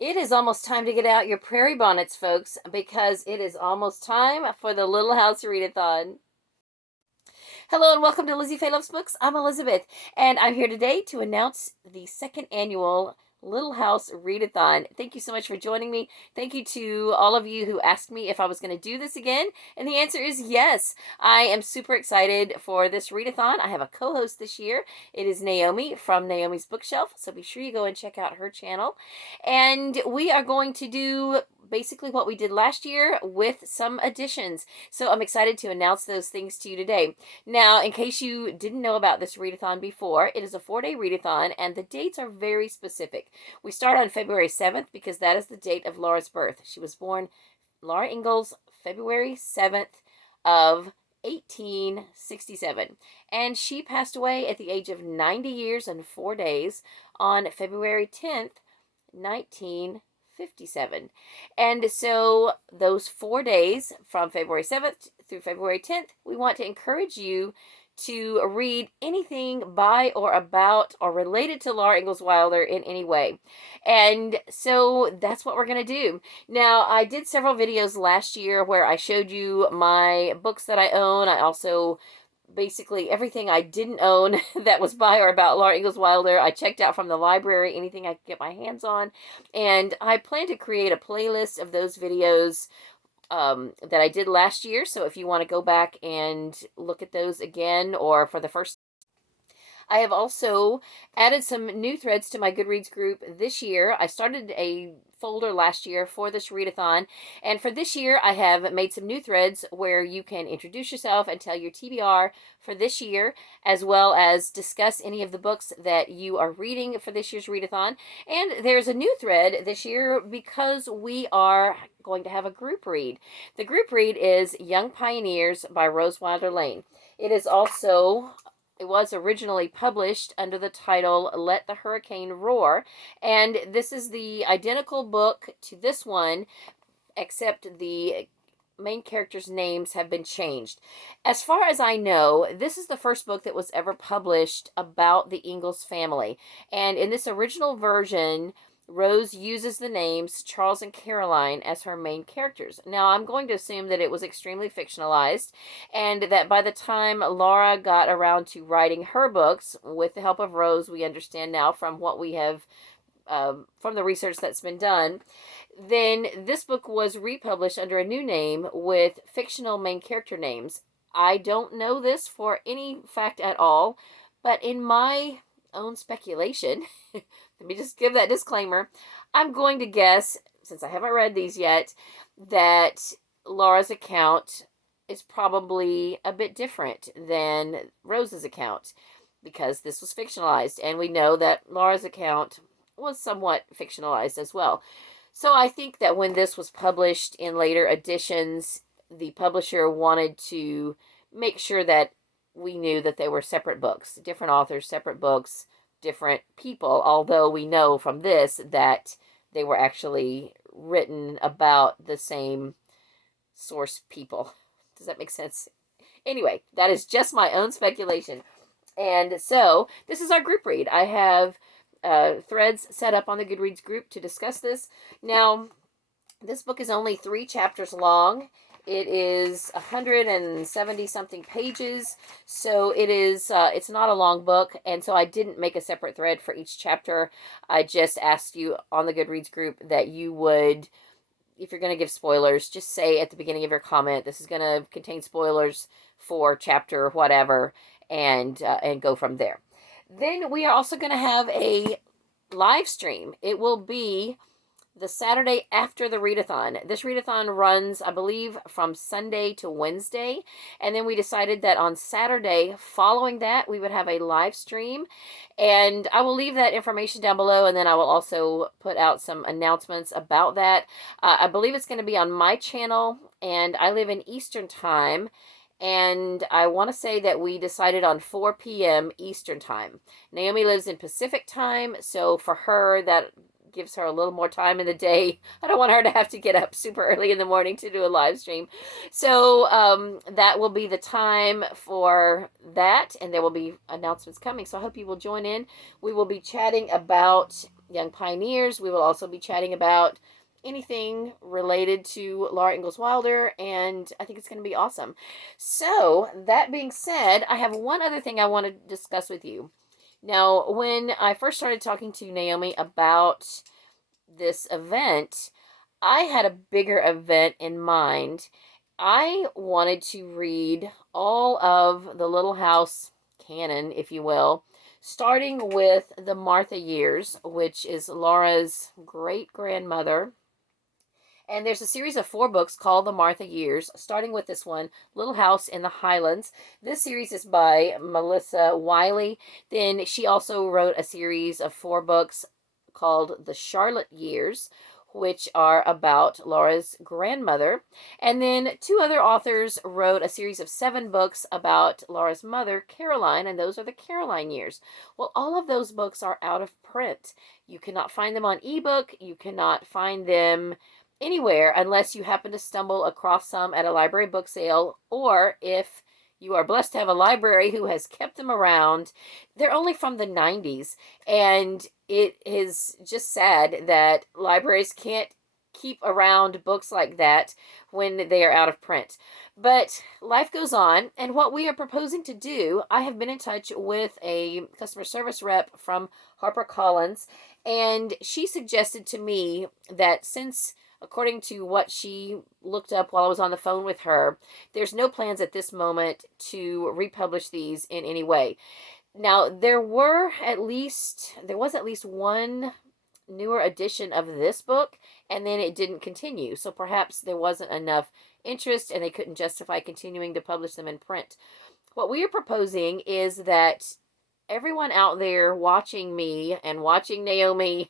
It is almost time to get out your prairie bonnets, folks, because it is almost time for the Little House Readathon. Hello and welcome to Lizziefaye Loves Books. I'm Elizabeth, and I'm here today to announce the second annual Little House Readathon. Thank you so much for joining me. Thank you to all of you who asked me if I was going to do this again, and the answer is yes. I am super excited for this readathon. I have a co-host this year. It is Naomi from Naomi's Bookshelf, so be sure you go and check out her channel. And we are going to do basically what we did last year with some additions. So I'm excited to announce those things to you today. Now, in case you didn't know about this readathon before, it is a 4-day readathon, and the dates are very specific. We start on February 7th because that is the date of Laura's birth. She was born, Laura Ingalls, February 7th of 1867, and she passed away at the age of 90 years and 4 days on February 10th, 1957. And so those 4 days from February 7th through February 10th, we want to encourage you to read anything by or about or related to Laura Ingalls Wilder in any way. And so that's what we're going to do. Now, I did several videos last year where I showed you my books that I own. I also basically everything I didn't own that was by or about Laura Ingalls Wilder, I checked out from the library, anything I could get my hands on. And I plan to create a playlist of those videos that I did last year. So if you want to go back and look at those again, or for the first, I have also added some new threads to my Goodreads group this year. I started a folder last year for this readathon, and for this year I have made some new threads where you can introduce yourself and tell your TBR for this year, as well as discuss any of the books that you are reading for this year's readathon. And there's a new thread this year because we are going to have a group read. The group read is Young Pioneers by Rose Wilder Lane. It was originally published under the title Let the Hurricane Roar, and this is the identical book to this one, except the main characters' names have been changed. As far as I know, this is the first book that was ever published about the Ingalls family, and in this original version, Rose uses the names Charles and Caroline as her main characters. Now, I'm going to assume that it was extremely fictionalized, and that by the time Laura got around to writing her books, with the help of Rose, we understand now from what we have, from the research that's been done, then this book was republished under a new name with fictional main character names. I don't know this for any fact at all, but in my own speculation, let me just give that disclaimer. I'm going to guess, since I haven't read these yet, that Laura's account is probably a bit different than Rose's account, because this was fictionalized, and we know that Laura's account was somewhat fictionalized as well. So I think that when this was published in later editions, the publisher wanted to make sure that we knew that they were separate books, different authors, separate books, different people, although we know from this that they were actually written about the same source people. Does that make sense? Anyway, that is just my own speculation. And so this is our group read. I have threads set up on the Goodreads group to discuss this. Now, this book is only 3 chapters long. It is 170 something pages, so it's not a long book, and so I didn't make a separate thread for each chapter. I just asked you on the Goodreads group that you would, if you're going to give spoilers, just say at the beginning of your comment, this is going to contain spoilers for chapter whatever, and go from there. Then we are also going to have a live stream. It will be the Saturday after the readathon. This readathon runs, I believe, from Sunday to Wednesday, and then we decided that on Saturday following that we would have a live stream, and I will leave that information down below, and then I will also put out some announcements about that. I believe it's going to be on my channel, and I live in Eastern Time, and I want to say that we decided on 4 p.m. Eastern Time. Naomi lives in Pacific Time, so for her, that gives her a little more time in the day. I don't want her to have to get up super early in the morning to do a live stream. So that will be the time for that, and there will be announcements coming. So I hope you will join in. We will be chatting about young pioneers. We will also be chatting about anything related to Laura Ingalls Wilder, and I think it's going to be awesome. So, that being said, I have one other thing I want to discuss with you. Now, when I first started talking to Naomi about this event, I had a bigger event in mind. I wanted to read all of the Little House canon, if you will, starting with the Martha years, which is Laura's great grandmother. And there's a series of 4 books called The Martha Years, starting with this one, Little House in the Highlands. This series is by Melissa Wiley. Then she also wrote a series of 4 books called The Charlotte Years, which are about Laura's grandmother. And then 2 other authors wrote a series of 7 books about Laura's mother, Caroline, and those are the Caroline Years. Well, all of those books are out of print. You cannot find them on ebook. You cannot find them anywhere unless you happen to stumble across some at a library book sale, or if you are blessed to have a library who has kept them around. They're only from the 90s, and it is just sad that libraries can't keep around books like that when they are out of print. But life goes on, and what we are proposing to do, I have been in touch with a customer service rep from HarperCollins, and she suggested to me that since, according to what she looked up while I was on the phone with her, there's no plans at this moment to republish these in any way. Now, there was at least one newer edition of this book, and then it didn't continue. So perhaps there wasn't enough interest and they couldn't justify continuing to publish them in print. What we are proposing is that everyone out there watching me and watching Naomi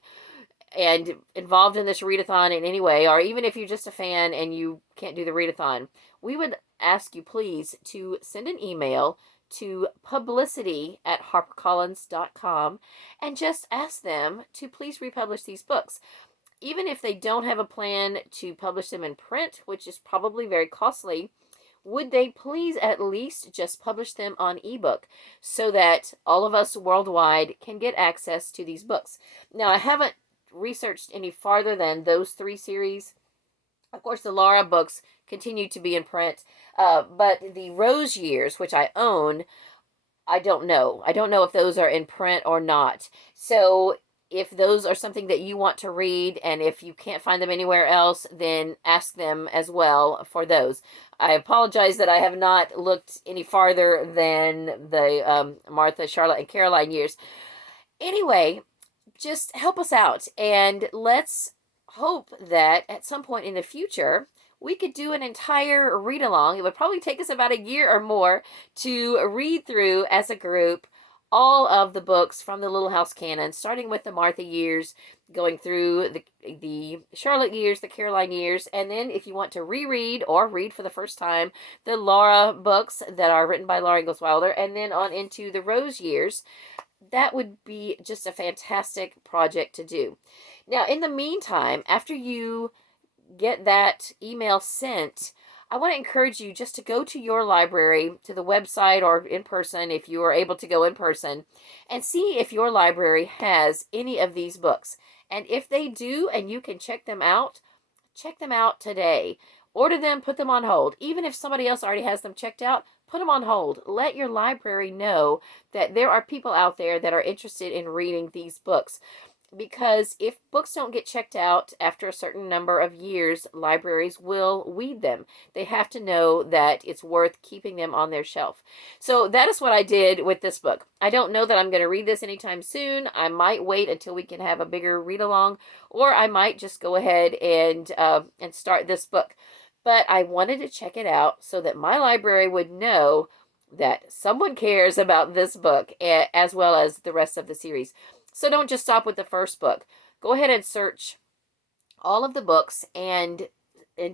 and involved in this readathon in any way, or even if you're just a fan and you can't do the readathon, we would ask you please to send an email to publicity@harpercollins.com and just ask them to please republish these books. Even if they don't have a plan to publish them in print, which is probably very costly, would they please at least just publish them on ebook so that all of us worldwide can get access to these books? Now, I haven't researched any farther than those 3 series. Of course, the Laura books continue to be in print, but the Rose Years, which I own, I don't know. I don't know if those are in print or not. So if those are something that you want to read, and if you can't find them anywhere else, then ask them as well for those. I apologize that I have not looked any farther than the Martha, Charlotte, and Caroline years. Anyway, just help us out, and let's hope that at some point in the future we could do an entire read along. It would probably take us about a year or more to read through as a group all of the books from the Little House canon, starting with the Martha years, going through the Charlotte years, the Caroline years, and then if you want to reread or read for the first time the Laura books that are written by Laura Ingalls Wilder, and then on into the Rose years. That would be just a fantastic project to do. Now, in the meantime, after you get that email sent, I want to encourage you just to go to your library, to the website or in person, if you are able to go in person, and see if your library has any of these books. And if they do, and you can check them out today. Order them, put them on hold. Even if somebody else already has them checked out, put them on hold. Let your library know that there are people out there that are interested in reading these books. Because if books don't get checked out after a certain number of years, libraries will weed them. They have to know that it's worth keeping them on their shelf. So that is what I did with this book. I don't know that I'm going to read this anytime soon. I might wait until we can have a bigger read along, or I might just go ahead and start this book. But I wanted to check it out so that my library would know that someone cares about this book as well as the rest of the series. So don't just stop with the first book. Go ahead and search all of the books and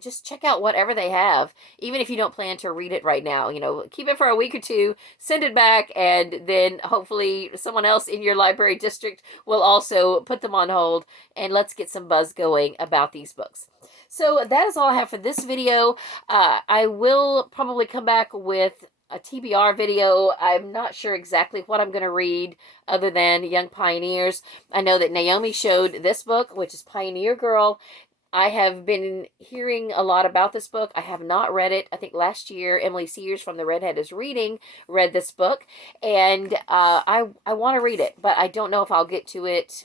just check out whatever they have, even if you don't plan to read it right now. You know, keep it for a week or two, send it back, and then hopefully someone else in your library district will also put them on hold, and let's get some buzz going about these books. So that is all I have for this video. I will probably come back with a TBR video. I'm not sure exactly what I'm going to read other than Young Pioneers. I know that Naomi showed this book, which is Pioneer Girl. I have been hearing a lot about this book. I have not read it. I think last year Emily Sears from The Redhead is Reading read this book, and I want to read it, but I don't know if I'll get to it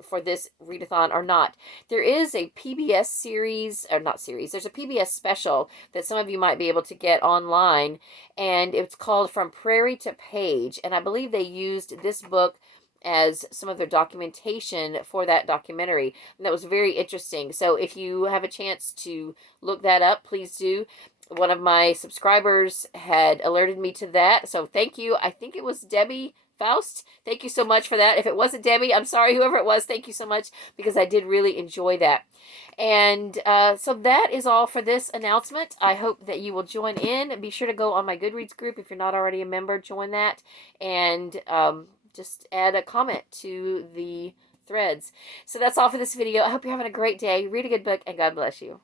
for this readathon or not. There is a PBS series, or not series, there's a PBS special that some of you might be able to get online, and it's called From Prairie to Page, and I believe they used this book as some of their documentation for that documentary. And that was very interesting. So if you have a chance to look that up, please do. One of my subscribers had alerted me to that. So thank you. I think it was Debbie Faust. Thank you so much for that. If it wasn't Debbie, I'm sorry, whoever it was, thank you so much, because I did really enjoy that. And so that is all for this announcement. I hope that you will join in. Be sure to go on my Goodreads group. If you're not already a member, join that. And just add a comment to the threads. So that's all for this video. I hope you're having a great day. Read a good book, and God bless you.